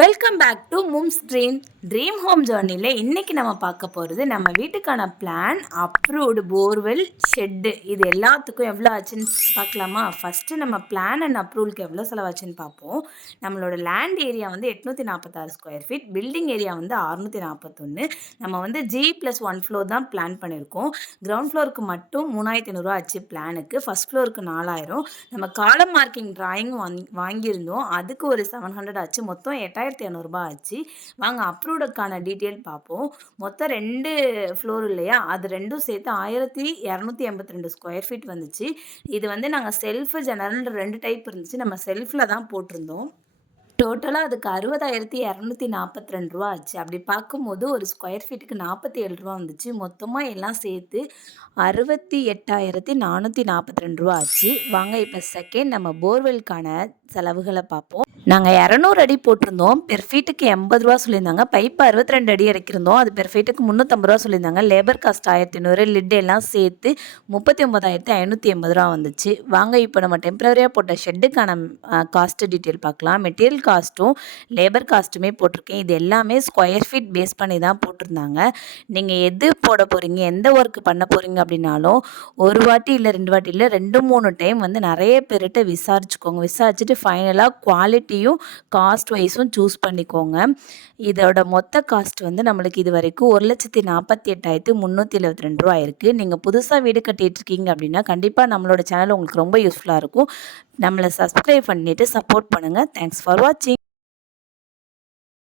Welcome back to mom's dream home ஜேர்னியில் இன்றைக்கி நம்ம பார்க்க போகிறது நம்ம வீட்டுக்கான பிளான் அப்ரூவ்டு போர்வெல் ஷெட்டு இது எல்லாத்துக்கும் எவ்வளோ ஆச்சுன்னு பார்க்கலாமா. ஃபஸ்ட்டு நம்ம பிளான் அண்ட் அப்ரூவலுக்கு எவ்வளோ செலவாச்சுன்னு பார்ப்போம். நம்மளோட லேண்ட் ஏரியா வந்து 846 ஸ்கொயர் ஃபீட், பில்டிங் ஏரியா வந்து 641. நம்ம வந்து G+1 ஃப்ளோர் தான் பிளான் பண்ணியிருக்கோம். கிரவுண்ட் ஃப்ளோருக்கு மட்டும் 3500 ஆச்சு பிளானுக்கு. ஃபஸ்ட் ஃப்ளோருக்கு 4000. நம்ம காலம் மார்க்கிங் ட்ராயிங் வாங்கியிருந்தோம், அதுக்கு ஒரு 700 ஆச்சு. மொத்தம் 8200 ஆச்சு. வாங்க அப்ரூவ்டுக்கான டீட்டெயில் பார்ப்போம். மொத்தம் 2 ஃப்ளோர் இல்லையா, அது ரெண்டும் சேர்த்து 1282 ஸ்கொயர் ஃபீட் வந்துச்சு. இது வந்து நாங்கள் செல்ஃபு ஜன்னல்ன்ற 2 டைப் இருந்துச்சு, நம்ம செல்ஃபில் தான் போட்டிருந்தோம். டோட்டலாக அதுக்கு 60,242 ஆச்சு. அப்படி பார்க்கும்போது ஒரு ஸ்கொயர் ஃபீட்டுக்கு 47 வந்துச்சு. மொத்தமாக எல்லாம் சேர்த்து 68,442 ஆச்சு. வாங்க இப்போ செகண்ட் நம்ம போர்வெல்க்கான செலவுகளை பார்ப்போம். நாங்கள் 200 அடி போட்டிருந்தோம், பெர் ஃபீட்டுக்கு 80 சொல்லியிருந்தாங்க. பைப்பு 62 அடி இறக்கிருந்தோம், அது பெர் ஃபீட்டுக்கு 350 சொல்லியிருந்தாங்க. லேபர் காஸ்ட் 1500, லிட் எல்லாம் சேர்த்து 39,580 வந்துச்சு. வாங்க இப்போ நம்ம டெம்பரரியாக போட்ட ஷெட்டுக்கான காஸ்ட்டு டீட்டெயில் பார்க்கலாம். மெட்டீரியல் காஸ்ட்டும் லேபர் காஸ்ட்டுமே போட்டிருக்கேன். இது எல்லாமே ஸ்கொயர் ஃபீட் பேஸ் பண்ணி தான் போட்டிருந்தாங்க. நீங்கள் எது போட போகிறீங்க, எந்த ஒர்க் பண்ண போகிறீங்க அப்படின்னாலும் ஒரு வாட்டி இல்லை 2 வாட்டி இல்லை 2-3 டைம் வந்து நிறைய பேர்கிட்ட விசாரிச்சுக்கோங்க. விசாரிச்சுட்டு ஃபைனலாக குவாலிட்டியும் காஸ்ட் வைஸும் சூஸ் பண்ணிக்கோங்க. இதோட மொத்த காஸ்ட் வந்து நம்மளுக்கு இது வரைக்கும் 1,48,372 இருக்குது. நீங்கள் புதுசாக வீடு கட்டிகிட்ருக்கீங்க அப்படின்னா கண்டிப்பாக நம்மளோட சேனல் உங்களுக்கு ரொம்ப யூஸ்ஃபுல்லாக இருக்கும். நம்மளை சப்ஸ்கிரைப் பண்ணிவிட்டு சப்போர்ட் பண்ணுங்கள். தேங்க்ஸ் ஃபார் வாட்சிங்.